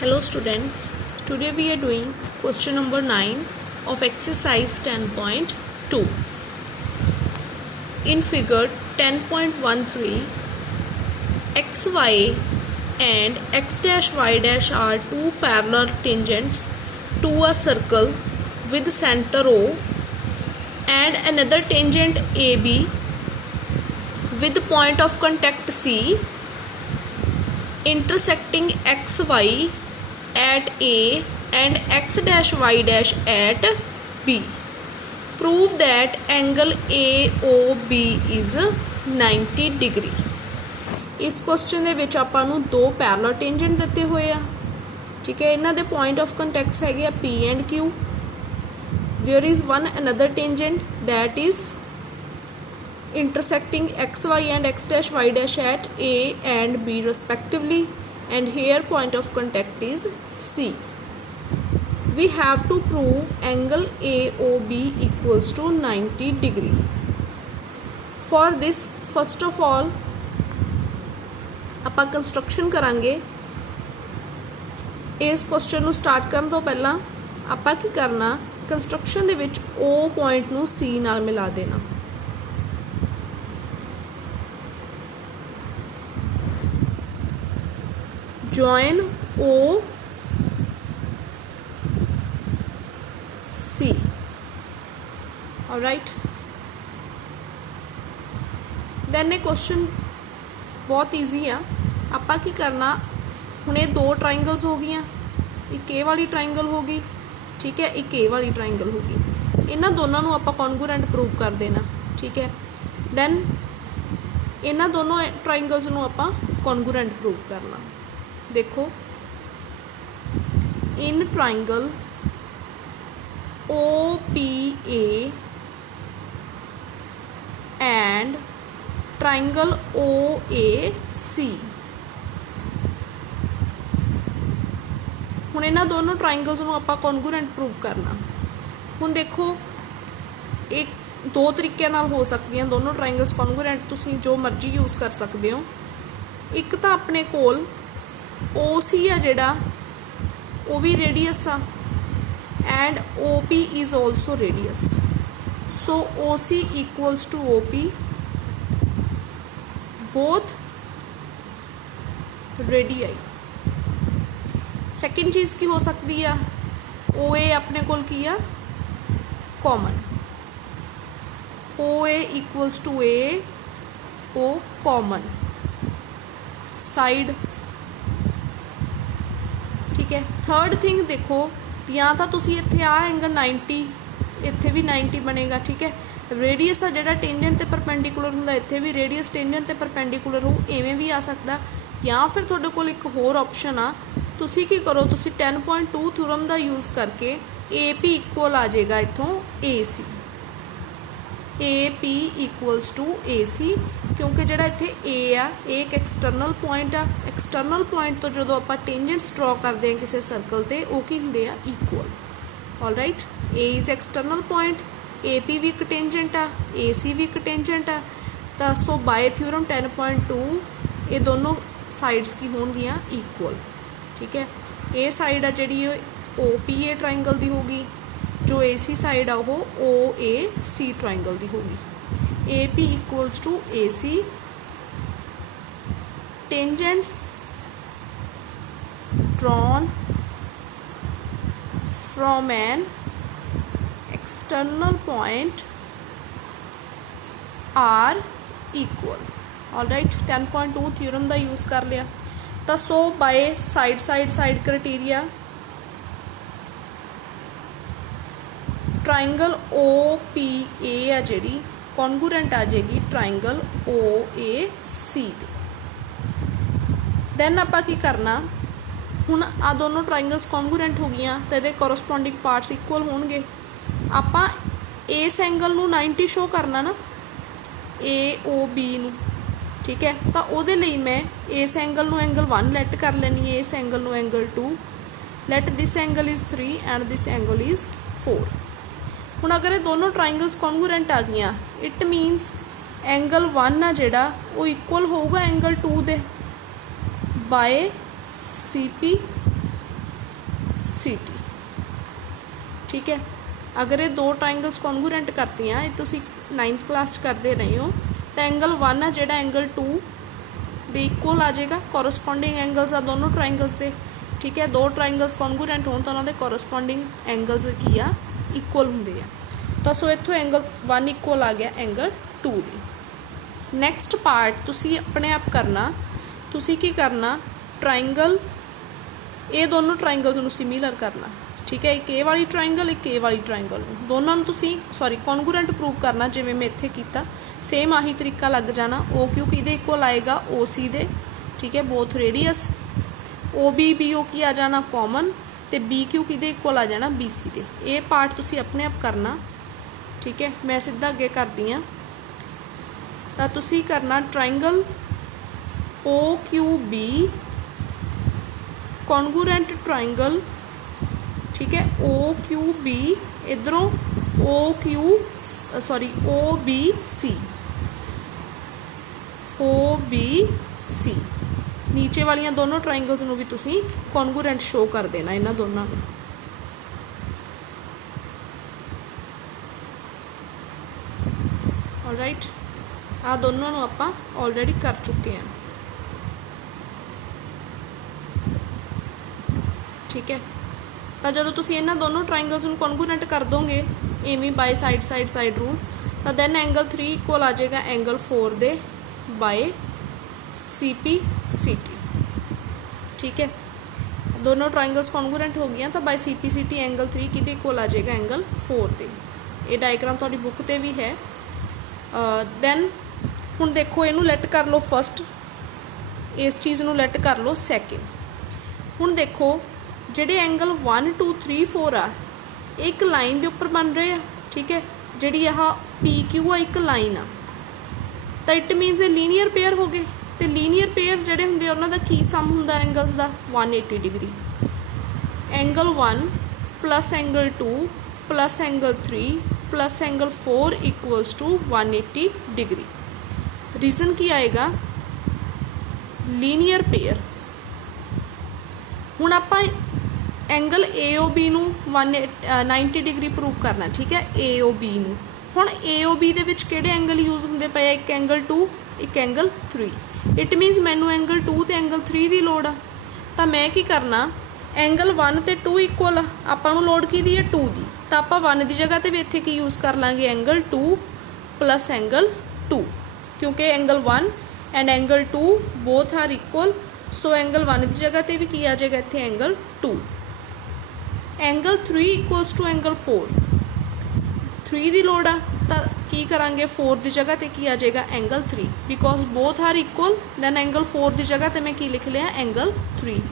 Hello students, today we are doing question number 9 of exercise 10.2. In figure 10.13, xy and x dash y dash are two parallel tangents to a circle with center O and another tangent AB with point of contact C intersecting xy at A and x dash y dash at B. Prove that angle AOB is 90 degree. इस question ਦੇ ਵਿੱਚ ਆਪਾਂ ਨੂੰ ਦੋ parallel tangent ਦਿੱਤੇ ਹੋਏ ਆ, ਠੀਕ ਹੈ। ਇਹਨਾਂ ਦੇ ਪੁਆਇੰਟ ਆਫ ਕੰਟੈਕਟਸ ਹੈਗੇ ਆ P and Q. There is one another tangent that is intersecting xy and x dash y dash at A and B respectively, and here point of contact is C. We have to prove angle AOB equals to 90 degree. For this, first of all ਆਪਾਂ construction ਕਰਾਂਗੇ। ਇਸ question ਨੂੰ start ਕਰਨ ਤੋਂ ਪਹਿਲਾਂ ਆਪਾਂ ਕੀ ਕਰਨਾ, construction ਦੇ ਵਿੱਚ O ਪੁਆਇੰਟ ਨੂੰ C ਨਾਲ ਮਿਲਾ ਦੇਣਾ। join O C. All right. Then ਇਹ क्वेश्चन बहुत ईजी आ। ਆਪਾਂ ਕੀ ਕਰਨਾ, ਹੁਣ ਇਹ ਦੋ ट्राइंगल्स हो गई, एक ए वाली ट्राइंगल हो गई, ठीक है, एक ए वाली ट्राइंगल हो गई। इन्हां दोनों ਨੂੰ ਆਪਾਂ कॉन्ग्रुएंट प्रूव कर देना, ठीक है। दैन इन्हां दोनों ट्राइंगल्स ਨੂੰ ਆਪਾਂ कॉन्ग्रुएंट प्रूव करना। देखो, in triangle OPA and triangle OAC, ਹੁਣ ਇਹਨਾਂ ਦੋਨੋਂ ट्राइंगल्स ਨੂੰ ਆਪਾਂ कॉन्ग्रुएंट प्रूव करना। ਹੁਣ देखो, एक दो तरीके नाल हो सकਦੀਆਂ दोनों ट्राइंगल्स कॉन्ग्रुएंट, तुसीं जो मर्जी यूज़ कर सकते हो। एक तो अपने कोल OC आ जिहड़ा वो भी रेडियस आ and OP is also radius, so OC equals to OP, both radii. Second चीज़ की हो सकती है, OA अपने कोल की आ common, OA equals to AO common side, ठीक है। थर्ड थिंग देखो, या तो तुसी इत्थे आ एंगल 90, इत्थे भी 90 बनेगा, ठीक है। रेडियस आ जिहड़ा टेंजेंट ते परपेंडिकुलर हुंदा, इत्थे भी रेडियस टेंजेंट ते परपेंडिकुलर हो, इवें भी आ सकदा। या फिर तुहाडे कोल एक होर ऑप्शन आ, तुसी की करो, तुसी 10.2 थ्योरम दा यूज़ करके AP इक्वल आ जाएगा इत्थों AC, AP equals to AC, क्योंकि जिहड़ा इत्थे A आ, एक एक्सटर्नल पॉइंट आ। एक्सटर्नल पॉइंट तो जो आप टेंजेंट्स ड्रॉ करते हैं किसी सर्कल ते, वो की हुंदे आ equal. All right, A is external point, AP भी एक टेंजेंट आ, AC भी एक टेंजेंट आ। तो सो बाय थ्योरम 10.2 ये दोनों साइड्स की होंगियां इक्वल, ठीक है। ए साइड आ जिहड़ी OPA ट्राइंगल दी होगी, जो AC साइड आ वो OAC ट्राइंगल दी होगी। AP equals to AC, tangents drawn from an external point are equal। All right, 10.2 theorem का यूज़ कर लिया। तो so by side criteria triangle OPA आ जिहड़ी कॉन्ग्रुएंट आ जाएगी ट्राइंगल OAC। दैन आपां की करना, हुण आ दोनों ट्राइंगल्स कॉन्ग्रुएंट हो गई, तो ये कोरसपोंडिंग पार्ट्स इक्वल होणगे। आपां इस एंगल नूं 90 शो करना ना, AOB नूं, ठीक है। तो उहदे लई मैं इस एंगल नूं एंगल 1 लैट कर लैनी है, इस एंगल नूं angle 2, let this angle is 3 and this angle is 4। हुण अगर ये दोनों ट्राइंगल्स कॉन्ग्रुएंट आ गई, इट मीनस एंगल 1 आ जिहड़ा वो इक्वल होगा एंगल 2 दे बाय CP सी टी। ठीक है, अगर ये दो ट्राइंगल्स कॉन्गूरेंट करतियाँ, ये तुसी 9th क्लास करते रहे हो, तो एंगल 1 है जिहड़ा एंगल 2 दे इक्वल आ जाएगा। कोरसपोंडिंग एंगल्स आ दोनों ट्राइंगल्स दे। ठीक है, दो ट्राइंगल्स कॉन्गूरेंट होण तो उन्होंने कोरसपोंडिंग एंगल्स की आ इक्वल होंगे। तो सो इत्थों एंगल 1 इक्वल आ गया एंगल 2 दी। नैक्सट पार्ट तुसी अपने आप करना, तुसी की करना, ट्राइंगल ये दोनों ट्राइंगल्स नूं सिमिलर करना। ठीक है, एक ए वाली ट्राइंगल, एक ए वाली ट्राइंगल, दोनों नूं तुसी सॉरी कॉन्गूरेंट प्रूव करना। जिवें मैं इत्थे कीता सेम आही तरीका लग जाना। ओ क्यू किहदे इक्वल आएगा, ओ सी दे। ठीक है, both radius. O B B O की आ जाना कॉमन, तो बी क्यू किहदे इक्वल आ जाना, बी सी दे। ये पार्ट तुसी अपने आप करना। ठीक है, मैं सीधा अगे करदी हाँ। तो तुसी करना triangle O Q B congruent triangle. ठीक है, ओ क्यू बी, इधरों O Q sorry O B C, O B C. नीचे वालियां दोनों ट्राइंगल्स नूं भी तुसी कॉन्गूरेंट शो कर देना इन्हां दोनों नूं। ऑलराइट, आ दोनों नूं आपां ऑलरेडी कर चुके हैं। ठीक है, तो जो तुसी इन्हां दोनों ट्राइंगल्स नूं कॉन्गूरेंट कर दोगे इवें by side side side rule, तो दैन एंगल 3 इक्वल आ जाएगा एंगल 4 दे by C P C T. ठीक है, दोनों ट्राइंगल्स कॉन्गूरेंट हो गई तो by C P C T angle 3 किहदे इक्वल आ जाएगा, एंगल 4 दे। ये डायग्राम तुहाडी बुक ते भी है। दैन हुण देखो इनू लैट कर लो फस्ट, इस चीज़ नू लैट कर लो सैकेंड। हुण देखो जिहड़े एंगल 1 2 3 4 आ एक लाइन के उपर बन रहे हैं। ठीक है, जी आह पी क्यू आ एक लाइन आ, तो इट मीनस ये लीनियर पेयर हो गए। तो लीनियर पेयर जोड़े होंगे उन्हों का की सम होंगे एंगल्स का, 180 degree. Angle 1 plus angle 2 plus angle 3 plus angle 4 equals to 180 degree. Reason की आएगा, लीनियर पेयर। हुण आपां एंगल ए ओ बी नूं 190 डिग्री प्रूव करना। ठीक है, ए ओ बी नूं हुण ए ओ बी दे विच किहड़े एंगल यूज होंदे पए, एक एंगल 2 एक एंगल 3। इट मीनस मैनू एंगल 2 ते एंगल 3 की लोड़ आ। तो मैं की करना, एंगल 1 ते 2 इक्वल आपां नूं लोड़ की दी है 2 की, तो आपां 1 की जगह ते भी इत्थे की यूज़ कर लांगे एंगल 2 प्लस एंगल 2, क्योंकि angle 1 and angle 2 both are equal. So angle 1 की जगह ते भी की आ जाएगा इत्थे angle 2। Angle 3 equals to angle 4, 3 की लोड़ आ तो की करांगे 4 की जगह ते की आ जाएगा angle 3, because both are equal. Then angle 4 की जगह ते मैं की लिख लिया एंगल 3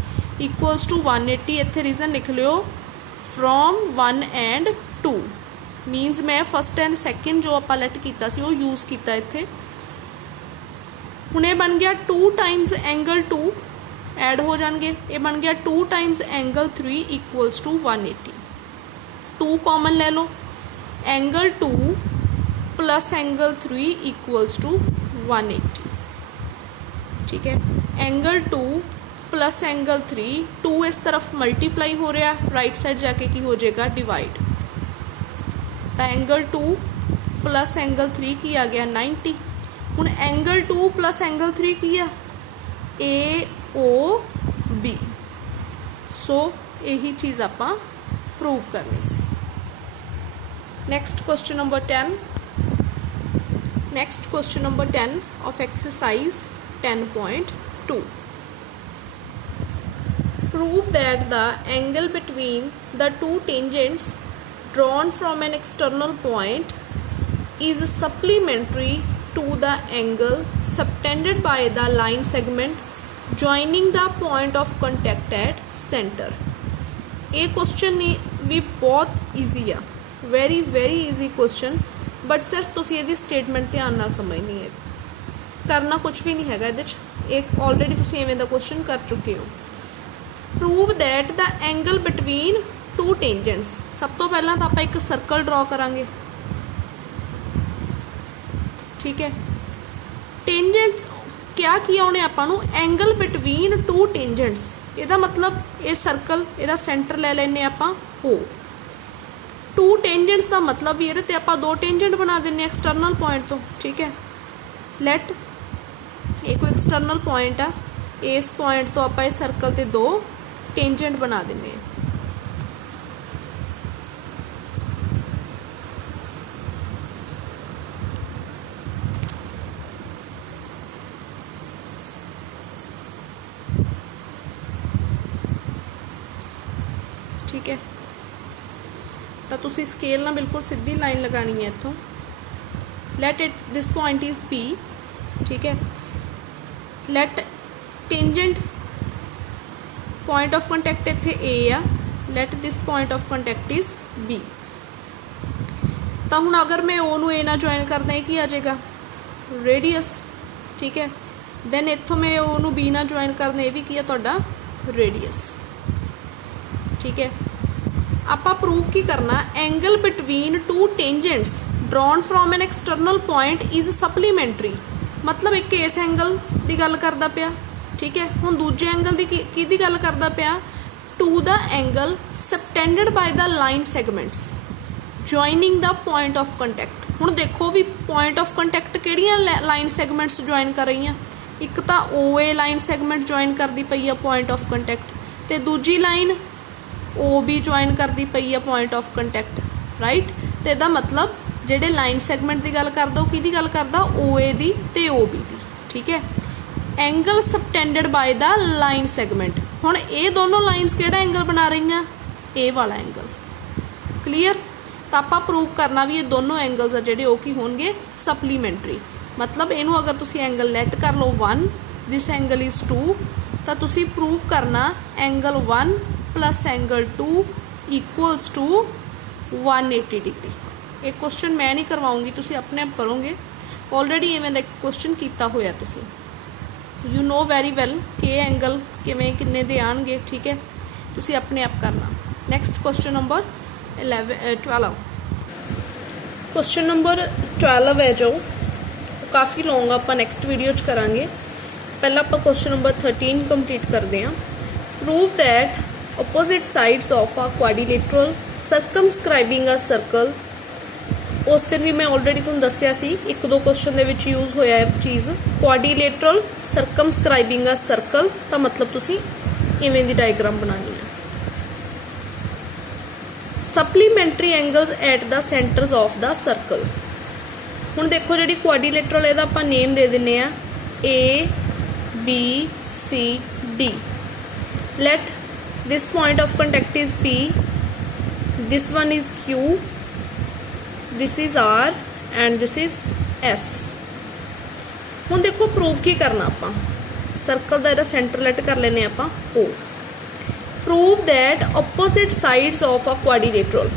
इक्वल्स टू 180। इत्थे रीजन लिख लियो फ्रॉम 1 एंड 2, मीनस मैं फस्ट एंड सैकेंड जो आपां लैट कीता सी वो यूज़ किया इत्थे। हुण ये बन गया 2 टाइम्स एंगल 2 ऐड हो जाएंगे, ये बन गया 2 times angle 3 equals to 180। 2 common ले लो, angle 2 plus angle 3 equals to 180। ठीक है, एंगल 2 प्लस एंगल 3, 2 इस तरफ मल्टीप्लाई हो रहा, राइट साइड जाके की हो जाएगा डिवाइड। तो एंगल 2 प्लस एंगल 3 की आ गया 90। हुण एंगल 2 प्लस एंगल 3 की आ ए ओ बी। सो यही चीज़ आपां प्रूव करनी सी। Next question number 10। Next question number 10 of exercise 10.2। Prove that the angle between the two tangents drawn from an external point is supplementary to the angle subtended by the line segment joining the point of contact at center। ये question भी बहुत easy आ, very very easy question, but सिर्फ तुसीं इहदी statement ध्यान नाल समझनी है, करना कुछ भी नहीं हैगा इहदे च। एक ऑलरेडी तुसीं इवें दा क्वेश्चन कर चुके हो। Prove that the angle between two tangents. सब तो पहला तो आप एक सर्कल ड्रॉ करांगे। ठीक है, टेंजेंट क्या किया उन्हें आपां नूं एंगल बिटवीन टू टेंजेंट्स, ਇਹਦਾ मतलब ये सर्कल ਇਹਦਾ सेंटर ले लेने आपां O। टू टेंजेंट्स का मतलब भी ये आप दो टेंजेंट बना दें एक्सटर्नल पॉइंट तो, ठीक है। लैट एक कोई एक्सटर्नल पॉइंट आ, इस पॉइंट तो आप इस सर्कल के दो टेंजेंट बना देंगे। ठीक है, तो तुसी स्केल ना बिल्कुल सीधी लाइन लगानी है इत्थों। Let it this point is P, ठीक है। Let tangent point of contact इत्थे A आ, let this point of contact is B। तो हुण अगर मैं O नूं A नाल ज्वाइन करदा की आ जाएगा रेडियस, ठीक है। दैन इत्थों मैं O नूं B नाल ज्वाइन करदा ये भी की है तुहाडा रेडियस, ठीक है। आपा प्रूव की करना, angle between two tangents drawn from an external point is supplementary. मतलब एक इस एंगल की गल करदा पिया, ठीक है। हुण दूजे एंगल की गल करदा पिया, to the angle subtended by the line segments joining the point of contact. हुण देखो भी पॉइंट ऑफ कंटैक्ट किहड़ियां लाइन सैगमेंट्स ज्वाइन कर रही हैं। एक तो OA लाइन सैगमेंट ज्वाइन करती पई है पॉइंट ऑफ कंटैक्ट, ते दूजी लाइन OB ज्वाइन करती पई है पॉइंट ऑफ कंटैक्ट, राइट। तो इसका मतलब जेडे लाइन सैगमेंट की गल करदा वो किहदी गल करदा, OA दी ते OB दी, ठीक है। Angle subtended by the line segment, हुण ये दोनों लाइनस किहड़ा एंगल बना रही हैं, ए वाला एंगल। क्लीयर। तो आपां प्रूव करना भी ये दोनों एंगल्स आ जिहड़े वो की होणगे सप्लीमेंटरी। मतलब इनू अगर तुसी एंगल लैट कर लो 1, दिस एंगल इज 2, तो तुसी प्रूव करना angle 1 plus angle 2 equals to 180 degree. एक क्वेश्चन मैं नहीं करवाऊंगी, तुसी अपने आप करोगे। ऑलरेडी इवें दा एक क्वेश्चन किया होया तुसी, यू नो वैरी वेल कि एंगल किवें किन्ने दे आणगे, ठीक है। तुसी अपने आप करना। Next question number 12। Question number 12 है जो काफ़ी लॉन्ग आप नैक्सट वीडियो च करांगे। पहला आप क्वेश्चन नंबर 13 कंप्लीट करते हैं। Prove that opposite sides of a quadrilateral circumscribing a circle। उस दिन भी मैं ऑलरेडी तुहानूं दस्सिया सी, एक दो क्वेश्चन दे विच यूज होया है चीज़ क्वाड्रिलेटरल सर्कमस्क्राइबिंग अ सर्कल। तो मतलब तुसी इवें दी डायग्राम बनानी है। Supplementary angles at the centres of the circle. हुण देखो जिहड़ी क्वाड्रिलेटरल इहदा आपां नेम दे दिंदे आ ABCD। Let this point of contact is P, this one is Q, this is R and this is S। हुण देखो प्रूव की करना, आपां सर्कल का इहदा सेंटर लेट कर लेने आपां O। Prove that opposite sides of a quadrilateral.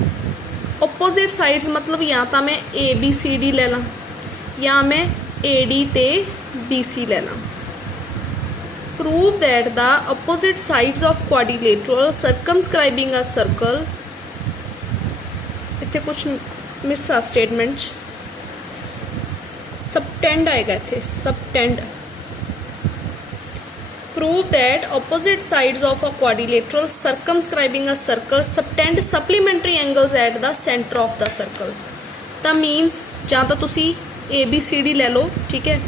Opposite sides मतलब या तो मैं ABCD ले ला या मैं AD ते BC ले ला। Prove that the opposite sides of quadrilateral circumscribing a circle, इत्थे कुछ मिस आ स्टेटमेंट, सबटेंड आएगा इत्थे subtend. Prove that opposite sides of a quadrilateral circumscribing a circle subtend supplementary angles at the center of the circle। तो मीनस ਜਾਂ ਤਾਂ ਤੁਸੀਂ ABCD ले लो, ठीक है।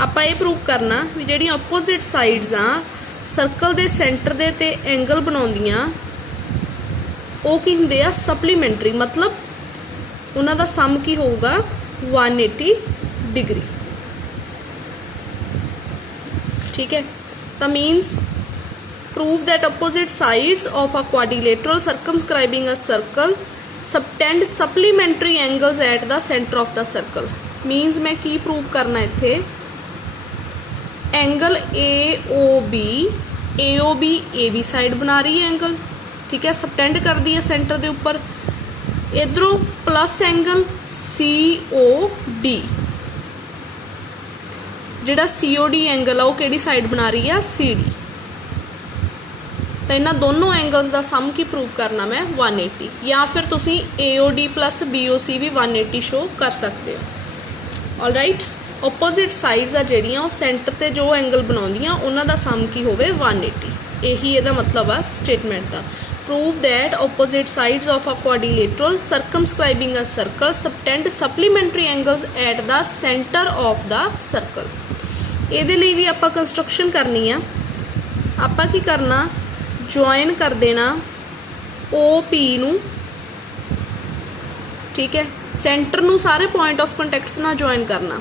ਆਪਾਂ ਇਹ ਪ੍ਰੂਵ ਕਰਨਾ ਵੀ ਜਿਹੜੀਆਂ ਆਪੋਜ਼ਿਟ ਸਾਈਡਸ ਆ ਸਰਕਲ ਦੇ ਸੈਂਟਰ ਦੇ ਤੇ ਐਂਗਲ ਬਣਾਉਂਦੀਆਂ ਉਹ ਕੀ ਹੁੰਦੇ ਆ, ਸਪਲੀਮੈਂਟਰੀ। ਮਤਲਬ ਉਹਨਾਂ ਦਾ ਸਮ ਕੀ ਹੋਊਗਾ 180 डिग्री, ठीक है। तो means prove that opposite sides of a quadrilateral circumscribing a circle subtend supplementary angles at the center of the circle। Means मैं की प्रूव करना इत्थे एंगल AOB AB साइड बना रही है एंगल, ठीक है, सबटेंड कर दी है सेंटर के उपर। इधरों प्लस एंगल COD, जिहड़ा COD एंगल है वो किहड़ी साइड बना रही है, CD। तो इन्हां दोनों एंगल्स का सम की प्रूव करना मैं 180, या फिर तुसी AOD प्लस BOC भी 180 शो कर सकते हो। ऑलराइट, ऑपोजिट साइड्स आ जिहड़ियां वो सेंटर ते जो एंगल बनाउंदियां उन्हां दा सम की होवे 180। यही ਇਹਦਾ मतलब आ स्टेटमेंट का। Prove that opposite sides of a quadrilateral circumscribing a circle subtend supplementary angles at the center of the circle। ਇਹਦੇ ਲਈ ਵੀ ਆਪਾਂ ਕੰਸਟਰਕਸ਼ਨ ਕਰਨੀ ਆ। ਆਪਾਂ ਕੀ ਕਰਨਾ, ਜੁਆਇਨ ਕਰ ਦੇਣਾ OP ਨੂੰ, ठीक है, सेंटर ਨੂੰ ਸਾਰੇ पॉइंट ऑफ ਕੰਟੈਕਟਸ ਨਾਲ ਜੁਆਇਨ ਕਰਨਾ,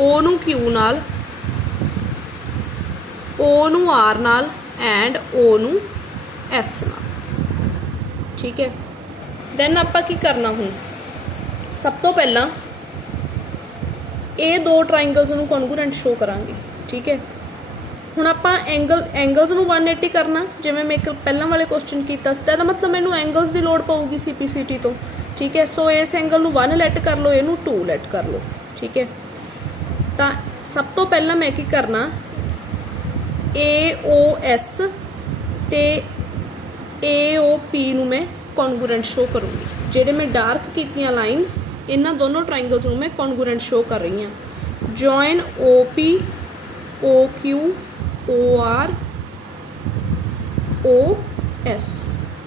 O ਨੂੰ Q ਨਾਲ, O ਨੂੰ R ਨਾਲ ਐਂਡ O ਨੂੰ S ਨਾਲ, ठीक है। ਦੈਨ ਆਪਾਂ ਕੀ ਕਰਨਾ, ਹੁਣ ਸਭ ਤੋਂ ਪਹਿਲਾਂ ਇਹ ਦੋ ਟ੍ਰਾਇੰਗਲਸ ਨੂੰ ਕੌਨਗਰੂਐਂਟ ਸ਼ੋ ਕਰਾਂਗੇ, ठीक है। ਹੁਣ ਆਪਾਂ ਐਂਗਲਸ ਨੂੰ 180 ਕਰਨਾ, ਜਿਵੇਂ ਮੈਂ ਇੱਕ ਪਹਿਲਾਂ ਵਾਲੇ ਕੁਐਸਚਨ ਕੀਤਾ ਸੀ। ਇਹਦਾ ਮਤਲਬ ਮੈਨੂੰ ਐਂਗਲਸ ਦੀ ਲੋੜ ਪਊਗੀ CPCT ਤੋਂ, ठीक है। सो इस एंगल ਨੂੰ 1 ਲੈਟ ਕਰ ਲਓ, ਇਹਨੂੰ 2 ਲੈਟ ਕਰ ਲਓ, ठीक है। ਤਾਂ ਸਭ ਤੋਂ ਪਹਿਲਾਂ ਮੈਂ ਕੀ ਕਰਨਾ, AOS ਤੇ AOP ਨੂੰ ਮੈਂ ਕੌਨਗਰੂਐਂਟ ਸ਼ੋ ਕਰੂੰਗੀ। ਜਿਹੜੇ ਮੈਂ ਡਾਰਕ ਕੀਤੀਆਂ ਲਾਈਨਸ, ਇਹਨਾਂ ਦੋਨੋਂ ਟ੍ਰਾਇੰਗਲਸ ਨੂੰ ਮੈਂ ਕੌਨਗਰੂਐਂਟ ਸ਼ੋ ਕਰ ਰਹੀ ਹਾਂ। Join OP OQ OR OS,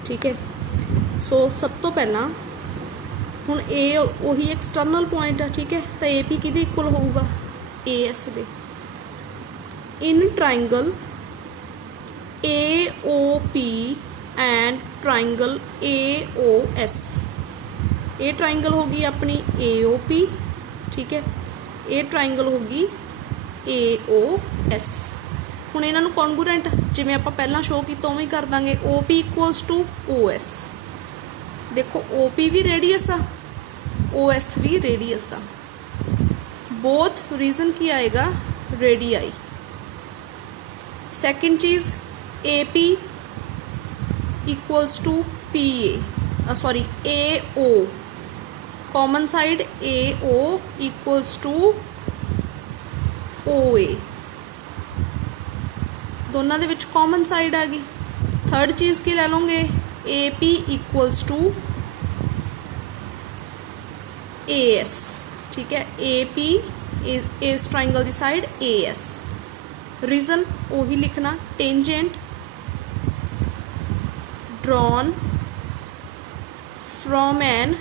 ठीक है। ਸੋ ਸਭ ਤੋਂ ਪਹਿਲਾਂ ਹੁਣ ਇਹ ਉਹੀ ਐਕਸਟਰਨਲ ਪੁਆਇੰਟ ਆ, ठीक है। ਤਾਂ AP ਕਿਹਦੇ ਇਕੁਅਲ ਹੋਊਗਾ, AS ਦੇ। In triangle AOP and triangle AOS, ਇਹ ਟ੍ਰਾਇੰਗਲ ਹੋ ਗਈ ਆਪਣੀ AOP, ठीक है। ਇਹ ਟ੍ਰਾਇੰਗਲ ਹੋ ਗਈ AOS। ਹੁਣ ਇਹਨਾਂ ਨੂੰ ਕੌਨਗਰੂਐਂਟ ਜਿਵੇਂ ਆਪਾਂ ਪਹਿਲਾਂ ਸ਼ੋ ਕੀਤਾ ਉਵੇਂ ਕਰ ਦਾਂਗੇ। OP ਇਕੁਅਲਸ ਟੂ OS, देखो OP भी रेडियस आ OS भी रेडियस आ, बोथ रीजन की आएगा रेडियाई। सेकंड चीज AP equals to PA, sorry AO, common side AO equals to OA, दोनों दे विच कॉमन साइड आ गई। थर्ड चीज की ले लोगे, AP इक्वल्स टू AS, ठीक है। AP इस ट्राइंगल की साइड AS। रीजन वही लिखना, tangent drawn from an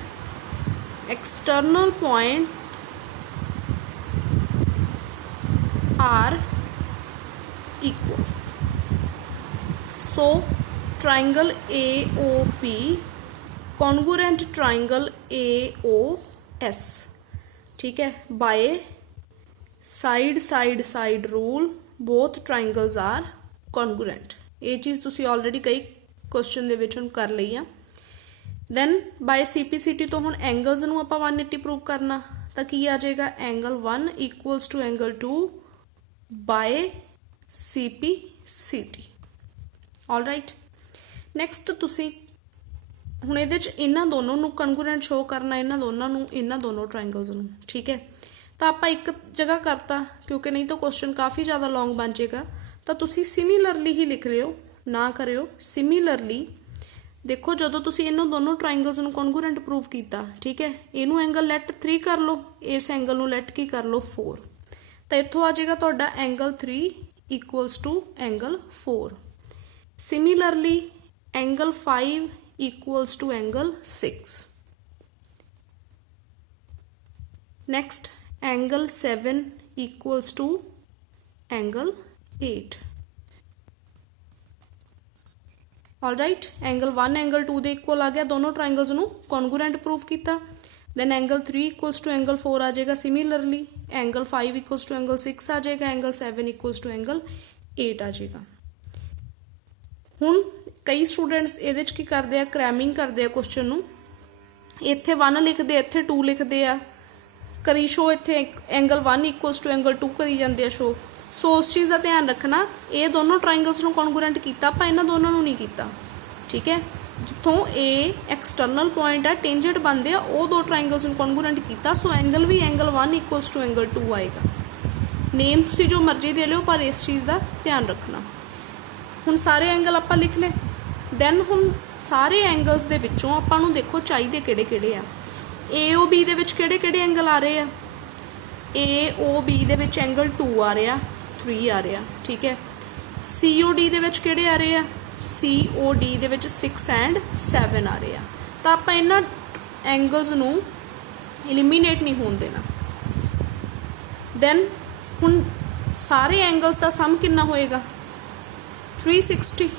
external point are equal. So triangle AOP congruent triangle AOS, ठीक है। By side side side rule both triangles are congruent. ये चीज़ तुसी ऑलरेडी कई क्वेश्चन दे विच हुण कर लई आ। दैन बाय CPCT तो हुण एंगल्स नूं आपां 180 प्रूव करना, तो की आ जाएगा, angle 1 equals to angle 2 by CPCT। All right. Next तुसी हुण इहदे च इन्हां दोनों नूं कॉन्गुरेंट शो करना, इन्हां दोनों ट्राइंगल्स नूं, ठीक है। तो आपां एक जगह करता, क्योंकि नहीं तो क्वेश्चन काफ़ी ज़्यादा लॉन्ग बन जाएगा। तो तुसी सिमिलरली ही लिख लियो, ना करियो सिमिलरली। देखो जदों तुसी इन्हां दोनों ट्राइंगल्स नूं कॉन्गुरेंट प्रूव कीता, ठीक है, इनू एंगल लैट 3 कर लो, इस एंगल नूं लैट की कर लो 4, तो इत्थों आ जाएगा तुहाडा angle 3 equals to angle 4। Similarly angle 5 equals to angle 6। Next angle 7 equals to angle 8। All right. Angle 1 angle 2 दे इक्वल आ गया, दोनों ट्राइंगल्स नूं कॉन्गुरेंट प्रूव किया। Then angle 3 equals to angle 4 आ जाएगा। Similarly angle 5 equals to angle 6 आ जाएगा। एंगल 7 इक्वल्स टू एंगल 8 आ जाएगा। हुण कई स्टूडेंट्स ये की करते हैं, क्रैमिंग करते हैं क्वेश्चन नूं, इत्थे 1 लिखते, इत्थे 2 लिखते हैं, करी शो इत्थे एंगल 1 इक्वल्स टू एंगल 2 करी जाते हैं शो। सो उस चीज़ का ध्यान रखना, ये दोनों ट्राइंगल्स नूं कॉन्गुरेंट किया, आपां इन्हां दोनों नूं नहीं किया, ठीक है। जिथों ए एक्सटर्नल पॉइंट है, टेंजेंट बनते हैं, वो दो ट्राइंगल्स नूं कॉन्गुरेंट किया। सो एंगल भी एंगल 1 इक्वल्स टू एंगल 2 आएगा। नेम तुसीं जो मर्जी दे लियो, पर इस चीज़ का ध्यान रखना। हुण सारे एंगल आपां लिख ले। दैन हुण सारे एंगल्स दे विचों आपां नूं देखो चाहिए किहड़े-किहड़े आ। AOB दे विच किहड़े-किहड़े एंगल आ रहे हैं? AOB दे विच एंगल 2 आ रहा, 3 आ रहा, ठीक है। COD ਦੇ ਵਿੱਚ ਕਿਹੜੇ ਆ ਰਹੇ ਆ, COD ਦੇ ਵਿੱਚ 6 ਐਂਡ 7 ਆ ਰਹੇ ਆ। ਤਾਂ ਆਪਾਂ ਇਹਨਾਂ ਐਂਗਲਸ ਨੂੰ ਐਲੀਮੀਨੇਟ ਨਹੀਂ ਹੋਣ ਦੇਣਾ। ਦੈਨ ਹੁਣ ਸਾਰੇ ਐਂਗਲਸ ਦਾ ਸਮ ਕਿੰਨਾ ਹੋਏਗਾ, 360।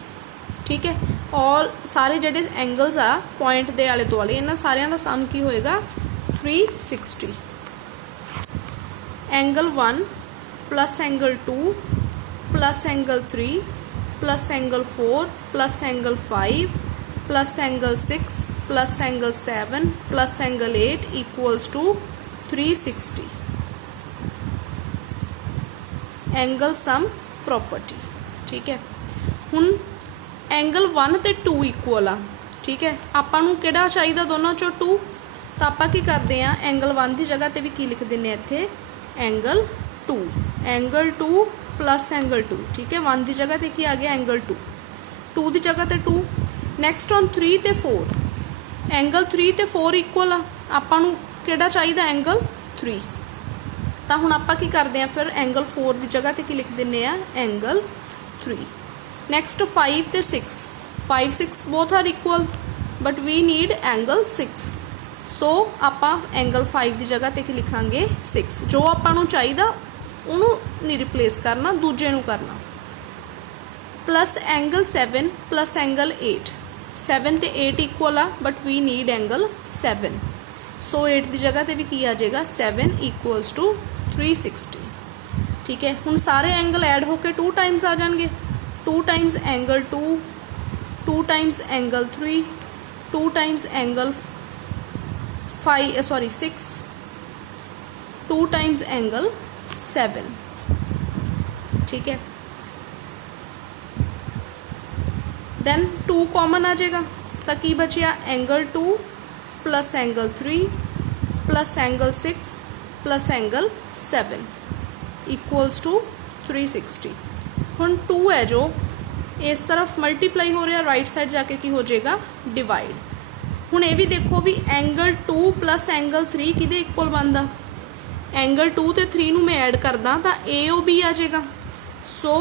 ਠੀਕ ਹੈ, ਆਲ ਸਾਰੇ ਜਿਹੜੇ ਐਂਗਲਸ ਆ ਪੁਆਇੰਟ ਦੇ ਆਲੇ ਦੁਆਲੇ ਇਹਨਾਂ ਸਾਰਿਆਂ ਦਾ ਸਮ ਕੀ ਹੋਏਗਾ, 360। Angle 1 plus angle 2 plus angle 3 plus angle 4 plus angle 5 plus angle 6 plus angle 7 plus angle 8 equals to 360। Angle sum property. ਠੀਕ ਹੈ, ਹੁਣ ਐਂਗਲ 1 ਤੇ 2 ਇਕੁਅਲ ਆ। ਠੀਕ ਹੈ, ਆਪਾਂ ਨੂੰ ਕਿਹੜਾ ਚਾਹੀਦਾ ਦੋਨਾਂ ਚੋਂ 2, ਤਾਂ ਆਪਾਂ ਕੀ ਕਰਦੇ ਆ, ਐਂਗਲ 1 ਦੀ ਜਗ੍ਹਾ ਤੇ ਵੀ ਕੀ ਲਿਖ ਦਿੰਨੇ ਆ ਇੱਥੇ, ਐਂਗਲ 2, ਐਂਗਲ 2 ਪਲੱਸ ਐਂਗਲ 2। ਠੀਕ ਹੈ, 1 ਦੀ ਜਗ੍ਹਾ ਤੇ ਕੀ ਆ ਗਿਆ, ਐਂਗਲ 2, 2 ਦੀ ਜਗ੍ਹਾ ਤੇ 2। ਨੈਕਸਟ ਔਨ 3 ਤੇ 4, ਐਂਗਲ 3 ਤੇ 4 ਇਕੁਅਲ ਆ, ਆਪਾਂ ਨੂੰ ਕਿਹੜਾ ਚਾਹੀਦਾ, ਐਂਗਲ 3। ਤਾਂ ਹੁਣ ਆਪਾਂ ਕੀ ਕਰਦੇ ਆ, ਫਿਰ ਐਂਗਲ 4 ਦੀ ਜਗ੍ਹਾ ਤੇ ਕੀ ਲਿਖ ਦਿੰਨੇ ਆ, ਐਂਗਲ 3। ਨੈਕਸਟ 5 ਤੇ 6, 5 6 both are equal but we need angle 6, ਸੋ ਆਪਾਂ ਐਂਗਲ 5 ਦੀ ਜਗ੍ਹਾ ਤੇ ਕੀ ਲਿਖਾਂਗੇ, 6। ਜੋ ਆਪਾਂ ਨੂੰ ਚਾਹੀਦਾ ਉਹਨੂੰ ਨਹੀਂ ਰਿਪਲੇਸ ਕਰਨਾ, ਦੂਜੇ ਨੂੰ ਕਰਨਾ। ਪਲੱਸ ਐਂਗਲ 7 ਪਲੱਸ ਐਂਗਲ 8, 7 ਤੇ 8 ਇਕੁਅਲ ਆ ਬਟ ਵੀ ਨੀਡ ਐਂਗਲ 7, ਸੋ 8 ਦੀ ਜਗ੍ਹਾ ਤੇ ਵੀ ਕੀ ਆ ਜਾਏਗਾ, 7 ਇਕੁਅਲਸ ਟੂ 360। ਠੀਕ ਹੈ, ਹੁਣ ਸਾਰੇ ਐਂਗਲ ਐਡ ਹੋ ਕੇ 2 ਟਾਈਮਸ ਆ ਜਾਣਗੇ, 2 Times angle 2, 2 Times angle 3, 2 Times angle 6, 2 Times angle 7। ਠੀਕ ਹੈ, ਦੈਨ 2 ਕਾਮਨ ਆ ਜਾਏਗਾ, ਤਾਂ ਕੀ ਬਚਿਆ, angle 2 plus angle 3 plus angle 6 plus angle 7 equals to 360। ਹੁਣ 2 ਹੈ ਜੋ ਇਸ ਤਰਫ ਮਲਟੀਪਲਾਈ ਹੋ ਰਿਹਾ, ਰਾਈਟ ਸਾਈਡ ਜਾ ਕੇ ਕੀ ਹੋ ਜਾਏਗਾ, ਡਿਵਾਈਡ। ਹੁਣ ਇਹ ਵੀ ਦੇਖੋ ਵੀ ਐਂਗਲ 2 ਪਲੱਸ ਐਂਗਲ 3 ਕਿਹਦੇ ਇਕੁਅਲ ਬਣਦਾ, ਐਂਗਲ 2 ਤੇ 3 ਨੂੰ ਮੈਂ ਐਡ ਕਰਦਾ ਤਾਂ AOB ਆ ਜਾਏਗਾ, so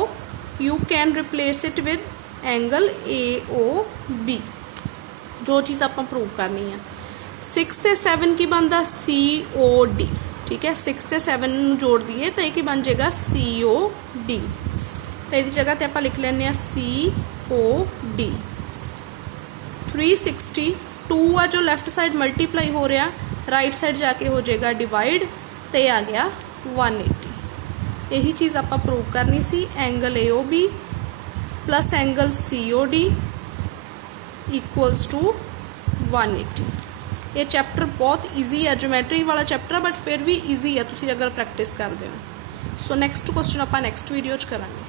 you can replace it with angle AOB, ਜੋ ਚੀਜ਼ ਆਪਾਂ ਪ੍ਰੂਵ ਕਰਨੀ ਆ। 6 ਤੇ 7 ਕੀ ਬਣਦਾ, COD। ਠੀਕ ਹੈ, 6 ਤੇ 7 ਨੂੰ ਜੋੜ ਦਈਏ ਤਾਂ ਇਹ ਕੀ ਬਣ ਜਾਏਗਾ, COD। ਤਾਂ ਇਹਦੀ ਜਗ੍ਹਾ ਤੇ ਆਪਾਂ ਲਿਖ ਲੈਂਦੇ ਆ COD। 360 2 ਆ ਜੋ ਲੈਫਟ ਸਾਈਡ ਮਲਟੀਪਲਾਈ ਹੋ ਰਿਹਾ, ਰਾਈਟ ਸਾਈਡ ਜਾ ਕੇ ਹੋ ਜਾਏਗਾ ਡਿਵਾਈਡ, ਤੇ ਆ ਗਿਆ 180। ਇਹੀ ਚੀਜ਼ ਆਪਾਂ ਪ੍ਰੂਵ ਕਰਨੀ ਸੀ, angle AOB plus angle COD equals to 180। ਇਹ ਚੈਪਟਰ ਬਹੁਤ ਈਜ਼ੀ ਹੈ, ਜਿਓਮੈਟਰੀ ਵਾਲਾ ਚੈਪਟਰ, ਬਟ ਫਿਰ ਵੀ ਈਜ਼ੀ ਹੈ ਤੁਸੀਂ ਅਗਰ ਪ੍ਰੈਕਟਿਸ ਕਰਦੇ ਹੋ। ਸੋ ਨੈਕਸਟ ਕੁਐਸਚਨ ਆਪਾਂ ਨੈਕਸਟ ਵੀਡੀਓ 'ਚ ਕਰਾਂਗੇ।